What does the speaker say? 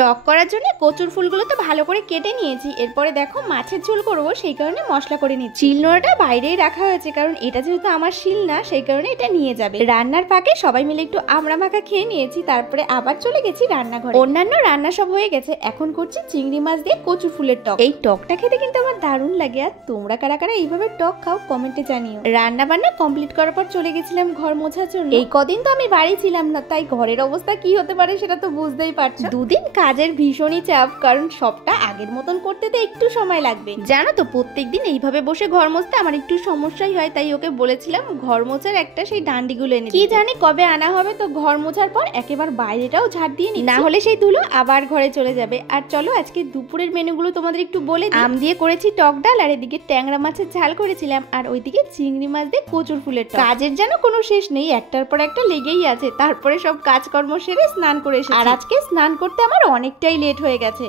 টক করার জন্য কচুর ফুলগুলো তো ভালো করে কেটে নিয়েছি। এরপরে দেখো মাছের ঝোল করব, সেই কারণে মশলা করে নিচ্ছি। শিলনোড়াটা বাইরেই রাখা হয়েছে, কারণ এটা যেহেতু আমার শিল না, সেই কারণে এটা নিয়ে যাবে। রান্নার ফাঁকে সবাই মিলে একটু আমড়া মাখা খেয়ে নিয়েছি, তারপরে আবার চলে গেছি রান্নাঘরে। অন্যান্য রান্না সব হয়ে গেছে, এখন করছি চিংড়ি মাছ দিয়ে কচুর ফুলের টক। এই টকটা খেতে কিন্তু আমার দারুণ লাগে। আর তোমরা কারা কারা এইভাবে টক খাও কমেন্টে জানিও। রান্না বান্না কমপ্লিট করার পর চলে গেছিলাম ঘর মোছার জন্য। এই কদিন তো আমি বাড়ি ছিলাম না, তাই ঘরের অবস্থা কি হতে পারে সেটা তো বুঝতেই পারছো। দুদিন কাজের ভীষণই চাপ, কারণ সবটা আগের মতন করতে তো একটু সময় লাগবে। জানো তো প্রত্যেকদিন এইভাবে বসে ঘর মুছতে আমার একটু সমস্যাই হয়, তাই ওকে বলেছিলাম ঘর মোছার একটা সেই ডান্ডিগুলো এনে। কি জানি কবে আনা হবে, তো ঘর মোছার পর একেবারে বাইরেটাও ঝাড় দিয়ে নি, না হলে সেই ধুলো আবার ঘরে চলে যাবে। আর চলো আজকে দুপুরের মেনুগুলো তোমাদের একটু বলে দিই। আম দিয়ে করেছি টক ডাল, আর এদিকে ট্যাংরা মাছের ঝাল করেছিলাম, আর ওইদিকে চিংড়ি মাছ দিয়ে কচুর ফুলের টক। কাজের যেন কোনো শেষ নেই, একটার পর একটা লেগেই আছে। তারপরে সব কাজকর্ম সেরে স্নান করে এসেছি, আর আজকে স্নান করতে আমার অনেকটাই লেট হয়ে গেছে।